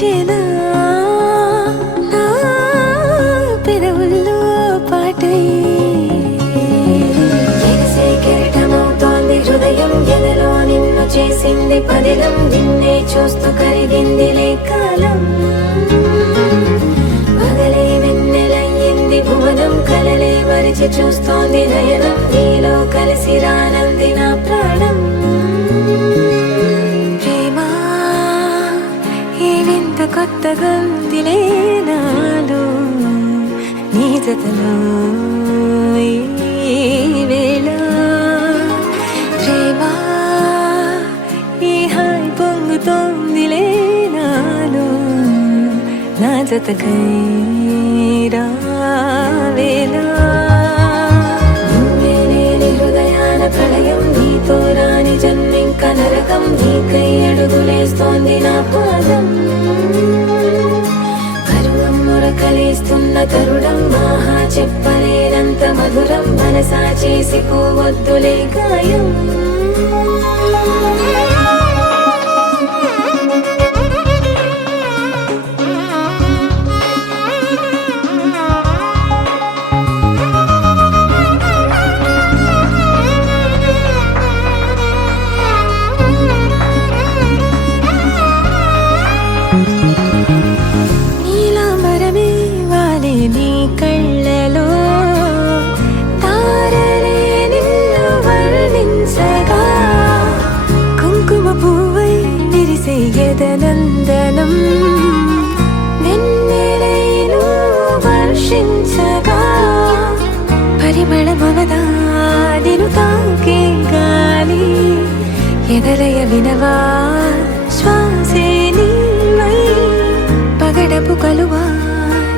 పిలిచేనా నా పెదవుల్లో పాటై ఎగసే కెరటమవుతోంది హృదయం ఎదలో నిన్ను చేసింది పదిలం నిన్నే చూస్తూ కరిగిందిలే కాలం పగలే వెన్నెలయ్యింది భువనం కలలే మరిచి చూస్తోంది నయనం నీలో కలిసి రానంది నా ప్రాణం ప్రేమ ఈ వింత కొత్తగా ఉందిలే నాలో నీ జతలో ఈ వేళ ప్రేమ ఈ హాయి పొంగుతోందిలే నాలో నా జతకై రావేలా నువ్వే లేని హృదయాన ప్రళయం నీతో రాని జన్మింక నరకం నీకై అడుగులేస్తోంది నా పాదం పరువం మురకలేస్తున్న తరుణం ఆహా చెప్పలేనంత మధురం మనసా చేసిపోవద్దులే గాయం నీలాంబరమే వాలే నీ కళ్ళలో తారలే నిన్ను వర్ణించగా కుంకుమ పువ్వై విరిసే ఎదనందనం వెన్నెలైను వర్షించగా పరిమళమవదా నిన్ను తాకే గాలి ఎదలయ వినవా శ్వాసే నీవై పగడపు కలువా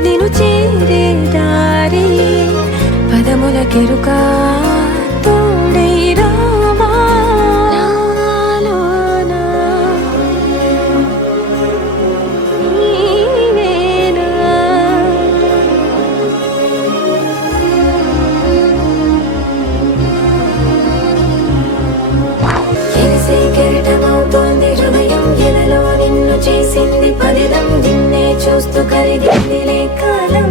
నిన్ను చేరే దారి పదముల కెరుక తోడై రావా నాలోనా నీవేనా ఎగసే కెరటమవుతోంది హృదయం ఎదలో నిన్ను చేసింది పదిలం నిన్నే చూస్తూ కరిగిందిలే కాలం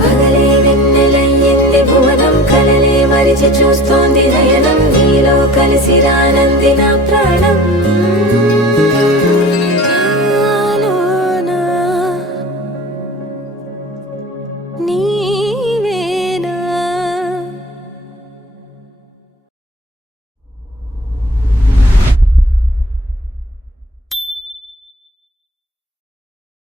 పగలే వెన్నెలయ్యింది భువనం కలలే మరిచి చూస్తోంది నయనం నీలో కలిసి రానంది నా ప్రాణం